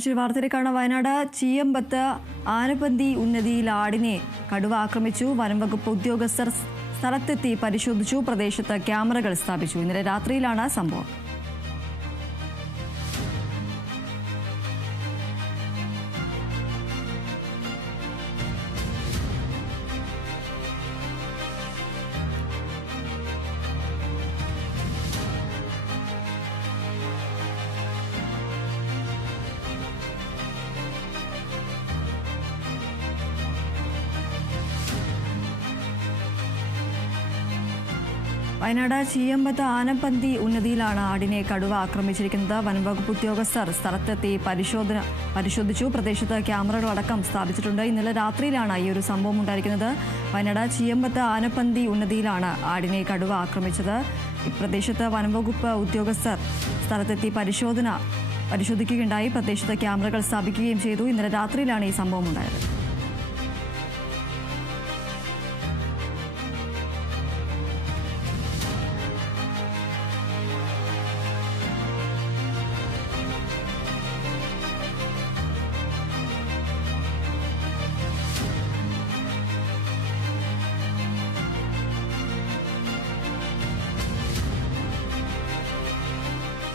മറ്റൊരു വാർത്തയിലേക്കാണ്. വയനാട് ചീയമ്പത്ത് ആനപ്പന്തി ഉന്നതിയിൽ ആടിനെ കടുവ ആക്രമിച്ചു. വനംവകുപ്പ് ഉദ്യോഗസ്ഥർ സ്ഥലത്തെത്തി പരിശോധിച്ചു. പ്രദേശത്ത് ക്യാമറകൾ സ്ഥാപിച്ചു. ഇന്നലെ രാത്രിയിലാണ് സംഭവം. വയനാട് ചീയമ്പത്ത് ആനപ്പന്തി ഉന്നതിയിലാണ് ആടിനെ കടുവ ആക്രമിച്ചിരിക്കുന്നത്. വനംവകുപ്പ് ഉദ്യോഗസ്ഥർ സ്ഥലത്തെത്തി പരിശോധിച്ചു. പ്രദേശത്ത് ക്യാമറകളടക്കം സ്ഥാപിച്ചിട്ടുണ്ട്. ഇന്നലെ രാത്രിയിലാണ് ഈ ഒരു സംഭവം ഉണ്ടായിരിക്കുന്നത്. വയനാട് ചീയമ്പത്ത് ആനപ്പന്തി ഉന്നതിയിലാണ് ആടിനെ കടുവ ആക്രമിച്ചത്. ഈ പ്രദേശത്ത് വനംവകുപ്പ് ഉദ്യോഗസ്ഥർ സ്ഥലത്തെത്തി പരിശോധിക്കുകയുണ്ടായി. പ്രദേശത്ത് ക്യാമറകൾ സ്ഥാപിക്കുകയും ചെയ്തു. ഇന്നലെ രാത്രിയിലാണ് ഈ സംഭവം ഉണ്ടായത്.